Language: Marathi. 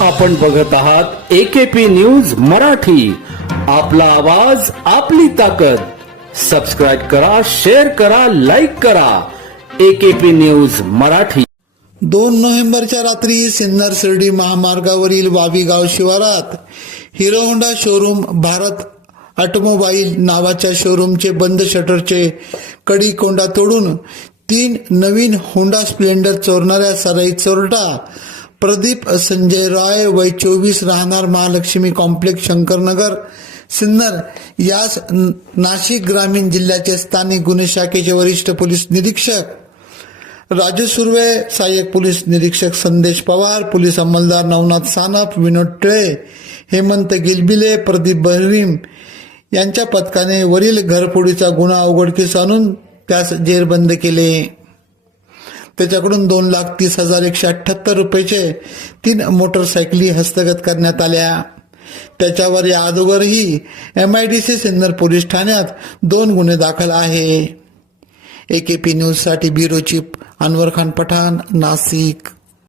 आपण बघत आहात एकेपी न्यूज मराठी. आपला आवाज आपली ताकद. सबस्क्राईब करा शेअर करा लाईक करा. AKP news Marathi. दोन नोव्हेंबरच्या रात्री सिन्नर शिर्डी महामार्गावरील वावी गाव शिवारात Hero Honda showroom Bharat automobile नावाच्या शोरूमचे बंद शटरचे कडी कोंडा तोडून तीन नवीन होंडा स्प्लेंडर चोरणाऱ्या सराई चोरटा प्रदीप संजय राय वय चोवीस राहणार महालक्ष्मी कॉम्प्लेक्स शंकरनगर सिन्नर. यास नाशिक ग्रामीण जिल्ह्याचे स्थानिक गुन्हे शाखेचे वरिष्ठ पोलीस निरीक्षक राजू सुर्वे सहाय्यक पोलीस निरीक्षक संदेश पवार पोलीस अंमलदार नवनाथ सानप विनोद टिळे हेमंत गिलबिले प्रदीप बहरीम यांच्या पथकाने वरील घरफोडीचा गुन्हा उघडकीस आणून त्यास जेरबंद केले. त्याच्याकडून दोन लाख तीस हजार एकशे अठ्ठ्याहत्तर रुपयाचे तीन मोटरसायकली हस्तगत करण्यात आल्या. त्याच्यावर या अगोदरही M I D C Sinnar police ठाण्यात दोन गुन्हे दाखल आहे. ए के पी न्यूजसाठी ब्युरो चीफ अनवर खान पठाण नाशिक.